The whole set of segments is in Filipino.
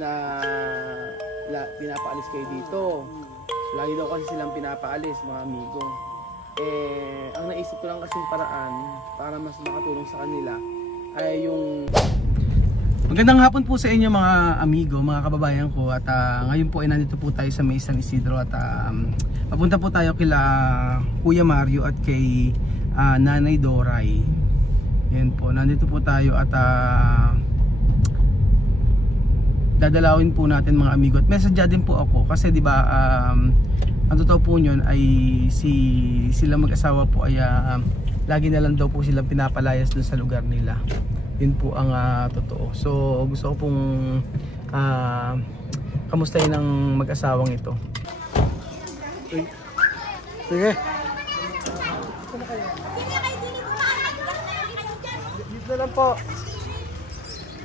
na pinapaalis kayo dito. Lagi daw kasi silang pinapaalis, mga amigo. Eh, ang naisip ko lang kasing paraan para mas makatulong sa kanila ay yung... Magandang hapon po sa inyo mga amigo, mga kababayan ko. At ngayon po ay nandito po tayo sa May San Isidro. At papunta po tayo kila Kuya Mario at kay Nanay Doray. Yan po, nandito po tayo at dadalawin po natin mga amigo. At may sadya din po ako kasi di ba ang totoo po nyon ay sila mag-asawa po ay lagi na lang daw po silang pinapalayas dun sa lugar nila. Yun po ang totoo. So gusto ko pong kamustahin ang mag-asawang ito. Sige. Dito lang po.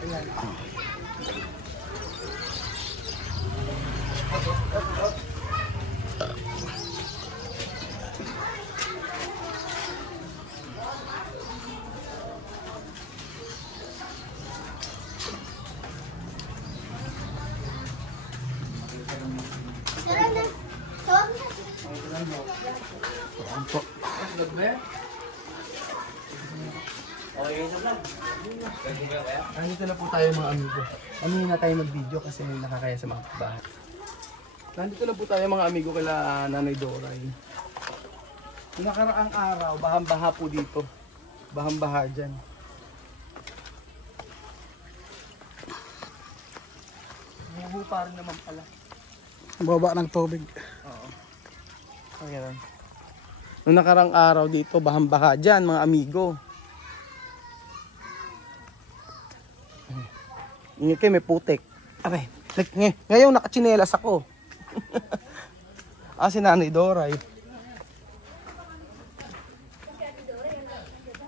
Ayan. Nandito na po tayo mga amigo. Ano na tayo mag-video kasi nakakaya sa mga bahay. Nandito na po tayo mga amigo kala Nanay Doray. Nakaraang araw, bahang-baha po dito. Bahang-baha dyan. Buho pa rin naman pala. Baba ng tubig. Oo. Ayan. Noong nakaraang araw dito, bahang-baha dyan mga amigo. Ingat kayo, may putik. Abay, ngayon nakachinelas ako. Si Nanay Doray.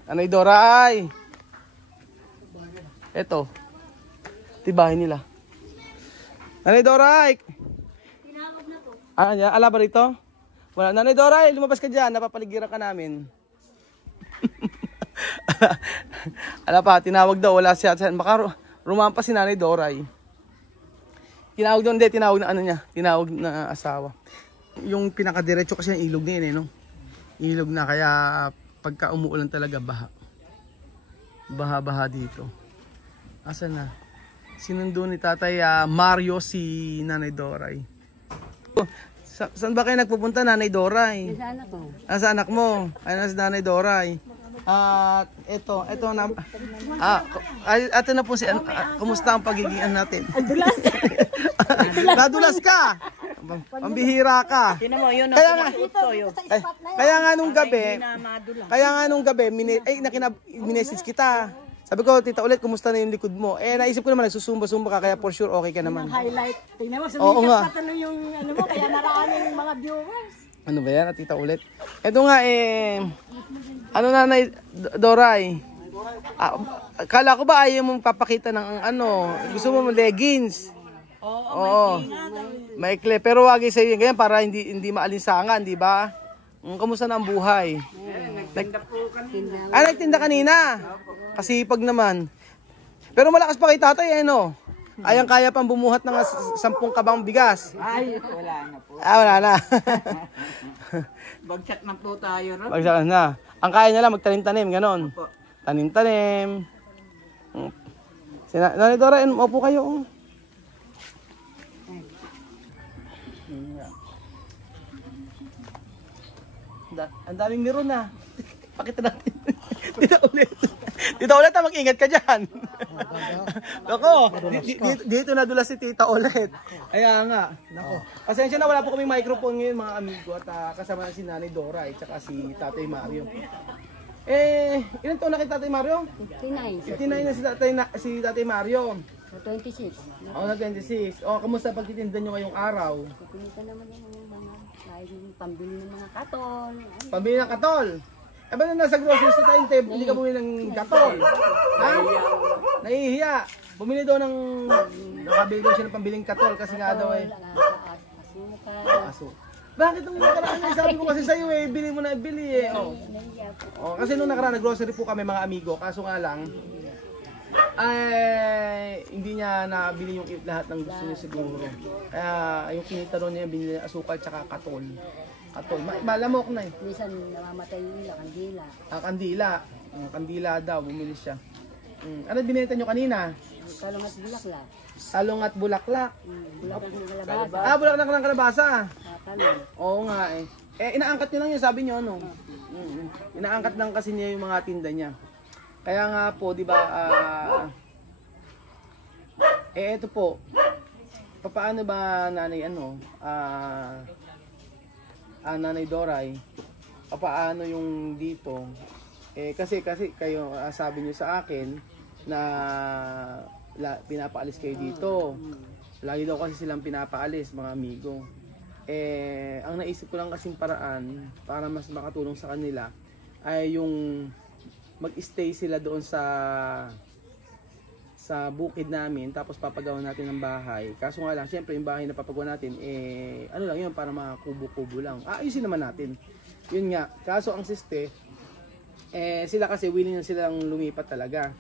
Nanay Doray! Eto. Tibahin nila. Nanay Doray! Tinawag na to. Ala ba rito? Wala. Nanay Doray, lumabas ka dyan. Napapaligiran ka namin. Ala pa, tinawag daw. Wala siya. Baka rumampa si Nanay Doray. Tinawag doon, hindi, tinawag na ano niya, tinawag na asawa. Yung pinakadiretso kasi yung ilog na yun no? Ilog na, kaya pagka umuulan talaga baha. Baha-baha dito. Asan na? Sinundo ni Tatay Mario si Nanay Doray. Saan ba kayo nagpupunta, Nanay Doray? Sa anak ko. Sa anak mo? Ayun na si Nanay Doray. At ito na. Ito na po si kumusta ang pagiging natin? Dulas. Nadulas ka. Pambihira ka. Tinan mo, yun Kaya nga, kaya nga nung gabi, minessage kita. Sabi ko, tita ulit, kumusta na yung likod mo? Naisip ko naman, nagsusumba-sumba ka, kaya for sure okay ka naman. Highlight. Tingnan mo, Oo nga. sumikat pa tanong yung ano mo, kaya maraming mga viewers. Ano ba yan, tita ulit? Ito nga ano Nanay Doray? Kala ko ba ayaw mong papakita ng gusto mo leggings? Oo. Maikli, pero wag sa'yo yung ganyan para hindi maalinsangan, di ba? Kamusta na ang buhay? Nagtinda po kanina. Nagtinda kanina? Kasipag naman. Pero malakas pa kay tatay, Ayang-kaya pang bumuhat ng 10 kabang bigas. Ay, wala na po. Wala na. Bagsak na po tayo. Bagsak na. Ang kaya niya lang magtanim-tanim, ganon. Tanim-tanim. Nanay Dora, upo kayo. Ang daming meron na. Pakita natin. Tita ulit, mag-ingat ka dyan. Nako, dito nadulas si Tita ulit. Kaya nga, nako. Pasensya na, wala po kaming microphone ngayon mga amigo. At kasama na si Nanay Dora at saka si Tatay Mario. Ilan taon na kay Tatay Mario? 59. 59 na si Tatay Mario. 26. Na 26. Kamusta pagtitinda nyo ngayong araw? Pupunta naman yung mga pambili ng mga katol. Pambili ng katol? Ba na nasa grocery store tayo, hindi ka bumili ng katol? Ha? Nahihiya. Bumili daw ng, nakabili daw siya ng pambiling katol kasi nga daw aso. Bakit nung nakaraan sabi ko kasi sa'yo bili mo na bili kasi nung nakaraan grocery po kami mga amigo, kaso nga lang, Ay, hindi niya nabili yung lahat ng gusto niya siguro. Kaya yung kinita ron niya, binili asukal tsaka katol. Katol, malamok na eh. Minsan namamatay yung ila, kandila. Kandila. Kandila daw, bumili siya. Ano binenta nyo kanina? Talong at bulaklak. Talong at bulaklak. Bulaklak ng kalabasa. Bulaklak ng kalabasa. Talong. Oo nga eh. Inaangkat nyo lang yun, sabi nyo, ano? Inaangkat lang kasi niya yung mga tinda niya. Kaya nga po, di ba, eto po, paano ba nanay, nanay Doray, paano yung dito? Kasi kayo, sabi niyo sa akin, na pinapaalis kayo dito. Lagi daw kasi silang pinapaalis, mga amigo. Ang naisip ko lang kasing paraan para mas makatulong sa kanila ay yung mag-stay sila doon sa bukid namin, tapos papagawa natin ng bahay. Kaso nga lang, syempre yung bahay na papagawa natin, ano lang yun, para mga kubo-kubo lang. Ayusin naman natin. Yun nga, kaso ang siste, sila kasi willing na silang lumipat talaga.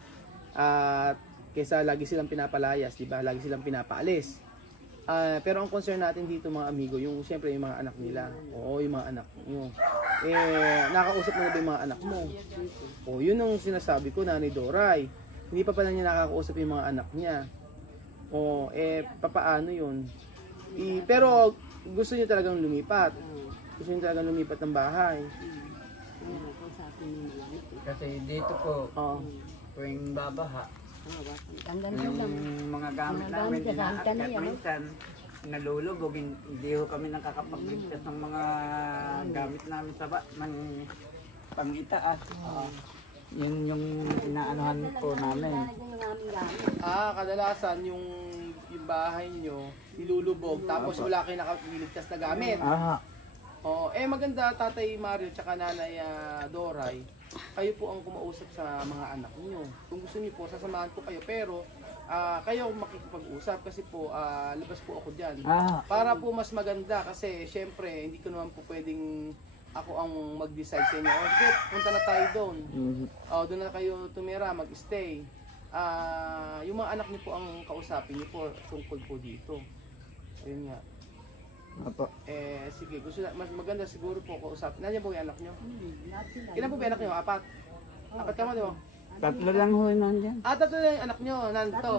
At kaysa lagi silang pinapalayas, di ba? Lagi silang pinapaalis. Pero ang concern natin dito mga amigo, yung siyempre yung mga anak nila. Oo, yung mga anak mo. Nakausap mo na ba yung mga anak mo? O, yun ang sinasabi ko, Nanay Doray. Hindi pa pala niya nakakausap yung mga anak niya. O, papaano yun? Pero gusto niyo talagang lumipat. Gusto niyo talagang lumipat ng bahay. Kasi dito po, tuwing babaha, yung mga gamit namin inaakyat minsan, nalulubog, hindi ho kami nakakapagligtas ng mga gamit namin sa ng pang-itaas. Yun yung inaanuhan po namin. Kadalasan yung bahay nyo nilulubog, tapos wala kayo nakapagligtas na gamit. Maganda Tatay Mario tsaka Nanay Doray, kayo po ang kumausap sa mga anak niyo. Kung gusto niyo po, sasamahan ko kayo, pero kayo makikipag-usap kasi po labas po ako diyan. Para po mas maganda kasi syempre hindi ko naman po pwedeng ako ang mag-decide sa inyo. Okay, punta na tayo doon. Doon na kayo tumira, mag-stay. Yung mga anak niyo po ang kausapin niyo po tungkol po dito. Ayun nga. Sige, gusto na, mas maganda siguro po kausap. Nandiyan po yung anak nyo? Ilan po ba anak nyo? Apat? Apat ka mo, di ba? Tatlo lang ho nandyan. Tatlo lang yung anak nyo, nanto.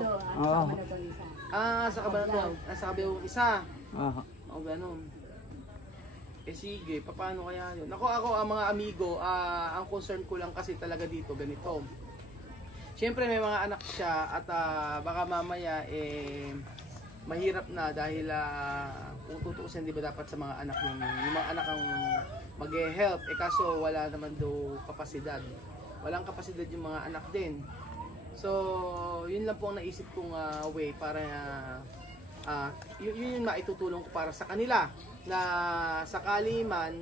Sa Cabanatuan. Sabi yung isa. Ganun. Sige, paano kaya yun? Ako, ang mga amigo, ang concern ko lang kasi talaga dito, ganito. Siyempre may mga anak siya at baka mamaya mahirap na dahil kung tutuusin, di ba dapat sa mga anak yung mga anak ang mag-help, kaso wala naman daw kapasidad. Walang kapasidad yung mga anak din. So, yun lang po ang naisip kong way para yun yung maitutulong ko para sa kanila na sakali man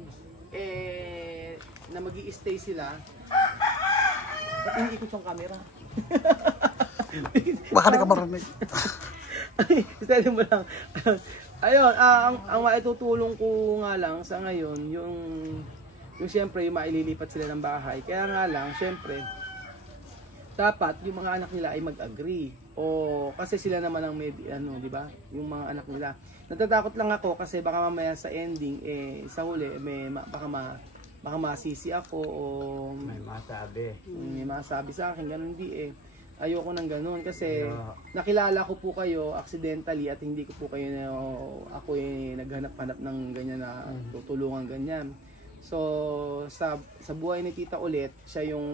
na magi-stay sila. Ba't iniikot yung camera? Baka di ka marinig. Steady mo lang. Ayun, ang maitutulong ko nga lang sa ngayon, yung siyempre yung maililipat sila ng bahay. Kaya nga lang, siyempre, dapat yung mga anak nila ay mag-agree. O kasi sila naman ang di ba? Yung mga anak nila. Natatakot lang ako kasi baka mamaya sa ending, sa huli, baka masisi ako o may masabi. May masabi sa akin, ganun di ayoko nang ganun kasi nakilala ko po kayo accidentally at hindi ko po kayo ako naghanap-hanap ng ganyan na tutulungan ganyan. So sa buhay ni Tita ulit, siya yung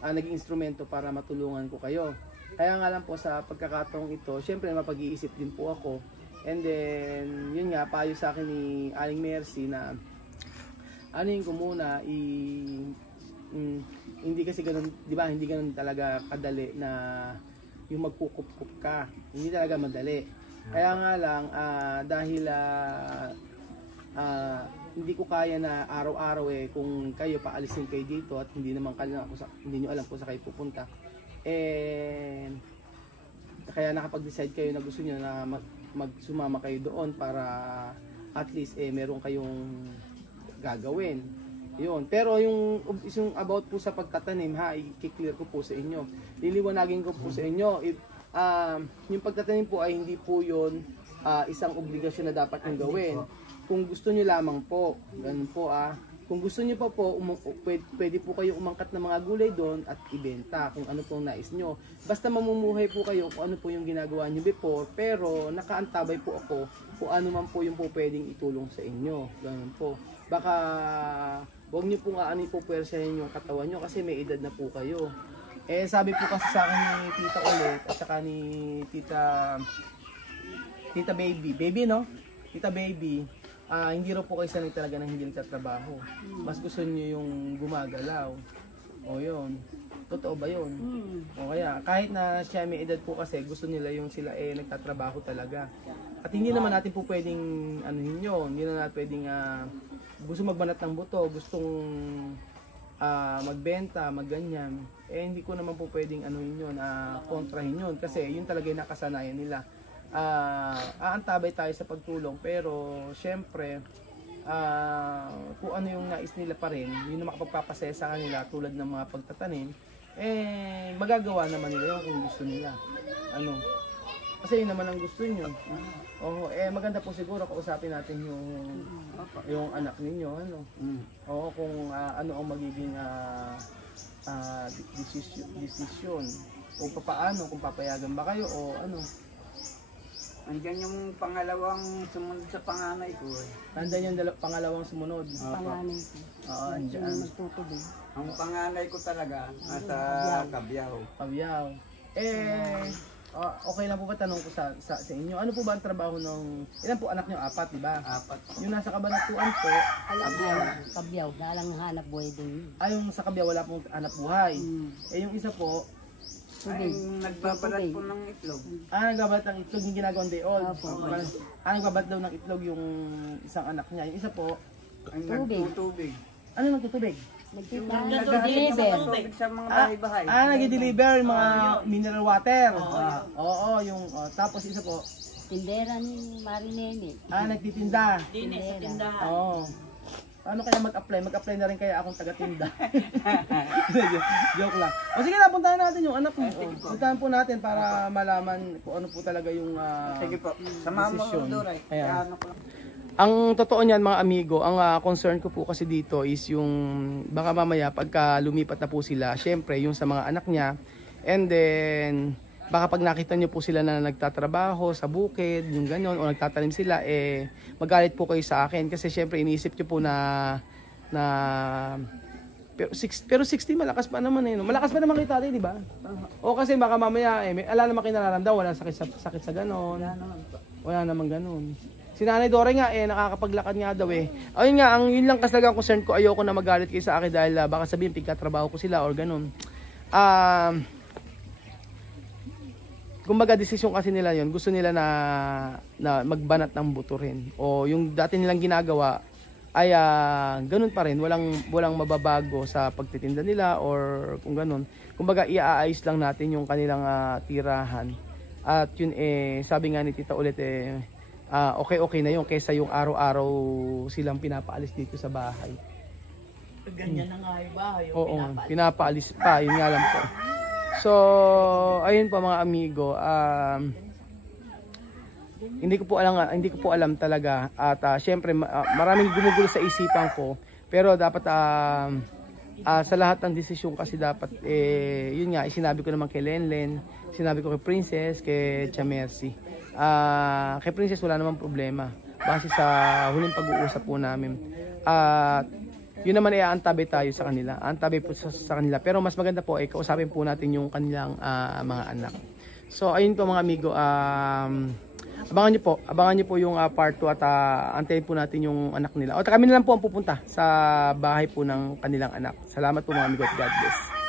naging instrumento para matulungan ko kayo. Kaya nga lang po sa pagkakataong ito, syempre mapag-iisip din po ako. And then yun nga, payo sa akin ni Aling Mercy na anuhin ko muna hindi kasi ganun, di ba? Hindi ganun talaga kadali na yung magkukup-kup ka. Hindi talaga madali. Kaya nga lang, dahil hindi ko kaya na araw-araw kung kayo paalisin kayo dito at hindi naman hindi nyo alam kung saan kayo pupunta. Kaya nakapag-decide kayo na gusto nyo na magsumama kayo doon para at least meron kayong gagawin. Yun. Pero yung about po sa pagtatanim, ha, i-clear ko po sa inyo. Liliwanagin ko po sa inyo. Yung pagtatanim po ay hindi po yun isang obligasyon na dapat nyo gawin. Kung gusto nyo lamang po, ganun po Kung gusto nyo pa po, pwede po kayo umangkat ng mga gulay doon at ibenta kung ano pong nais nyo. Basta mamumuhay po kayo kung ano po yung ginagawa nyo before, pero nakaantabay po ako kung ano man po yung po pwedeng itulong sa inyo. Ganun po. Baka huwag nyo po nga po pwersahin yung katawan nyo kasi may edad na po kayo. Sabi po kasi sa akin ni Tita ulit at saka ni Tita Baby. Baby, no? Tita Baby. Hindi raw po kayo sanay talaga ng hindi nagtatrabaho. Mas gusto niyo yung gumagalaw. O yun. Totoo ba yun? O kaya, kahit na siya may edad po kasi, gusto nila yung sila nagtatrabaho talaga. At hindi naman natin po pwedeng anuhin yun. Hindi na natin pwedeng gusto magbanat ng buto, gustong magbenta, magganyan. Hindi ko naman po pwedeng anuhin yun, kontrahin yun. Kasi yun talaga yung nakasanayan nila. Aantabay tayo sa pagtulong pero syempre kung ano yung nais nila pa rin, yun na makapagpapasaya sa kanila tulad ng mga pagtatanim, magagawa naman nila yun kung gusto nila. Kasi yun naman ang gusto nyo. Maganda po siguro kausapin natin yung anak ninyo, kung ano ang magiging desisyon o papaano, kung papayagan ba kayo o ano. Andiyan yung pangalawang sumunod sa panganay ko. Andiyan yung pangalawang sumunod. Panganay ko. Andiyan. Magtutubig. Ang panganay ko talaga nasa Cabiao. Cabiao. Okay lang po ba tanong ko sa inyo? Ano po ba ang trabaho ng ilan po anak niyo? 4, di ba? 4. Yung nasa Cabanatuan po, Kabyaw, dalang hanap buhay din. yung sa Cabiao wala pong hanap buhay. Yung isa po, Ay, nagbabalat po ng itlog. nagbabalat ng itlog yung ginagawang day old. Opo. Nagbabalat daw ng itlog yung isang anak niya. Yung isa po, Ang Tubig. nagtutubig. ano nagtutubig? Nag-deliver. Tubig sa mga bahay-bahay. Nag-deliver yung mga mineral water. Tapos isa po, Tindera ni Marinene. nagtitinda. Dinis sa tindahan. Oo. Paano kaya mag-apply? Mag-apply na rin kaya akong taga-tinda. Joke lang. Sige na, puntahan natin yung anak mo. Puntahan po natin para malaman kung ano po talaga yung Sige po. Sama mo, desisyon. Doray. Ayan. Ano ko lang. Ang totoo niyan mga amigo, ang concern ko po kasi dito is yung baka mamaya pagka lumipat na po sila, syempre yung sa mga anak niya, and then baka pag nakita niyo po sila na nagtatrabaho sa bukid, yung ganyan, o nagtatanim sila, magalit po kayo sa akin kasi syempre iniisip niyo po na pero 60 malakas pa naman no? Malakas pa naman kay tatay, di ba? O kasi baka mamaya ala naman kayo nararamdaman, wala sakit sa ganon. Wala naman ganon. Si Nanay Dora nga nakakapaglakad nga daw Ayun nga, yun lang kasagang concern ko, ayoko na magalit kayo sa akin dahil baka sabihin pagkatrabaho ko sila or ganon. Kumbaga desisyon kasi nila yon, gusto nila na magbanat ng buto rin. O yung dati nilang ginagawa ay ganun pa rin, walang mababago sa pagtitinda nila or kung ganun. Kumbaga iaayos lang natin yung kanilang tirahan. At yun sabi nga ni Tita ulit okay na yun kaysa yung araw-araw silang pinapaalis dito sa bahay. Ganyan na nga yung bahay. Oo, pinapaalis pa, yun nga lang po. So, ayun po mga amigo, hindi ko po alam talaga at syempre maraming gumugulo sa isipan ko, pero dapat sa lahat ng desisyon kasi dapat yun nga, sinabi ko naman kay Lenlen, sinabi ko kay Princess, kay Chamercy. Kay Princess wala namang problema base sa huling pag-uusap po namin. Yun naman aantabi tayo sa kanila. Aantabi po sa kanila. Pero mas maganda po kausapin po natin yung kanilang mga anak. So ayun po mga amigo, abangan niyo po yung part 2 at antayin po natin yung anak nila. O kami na lang po ang pupunta sa bahay po ng kanilang anak. Salamat po mga amigo at God bless.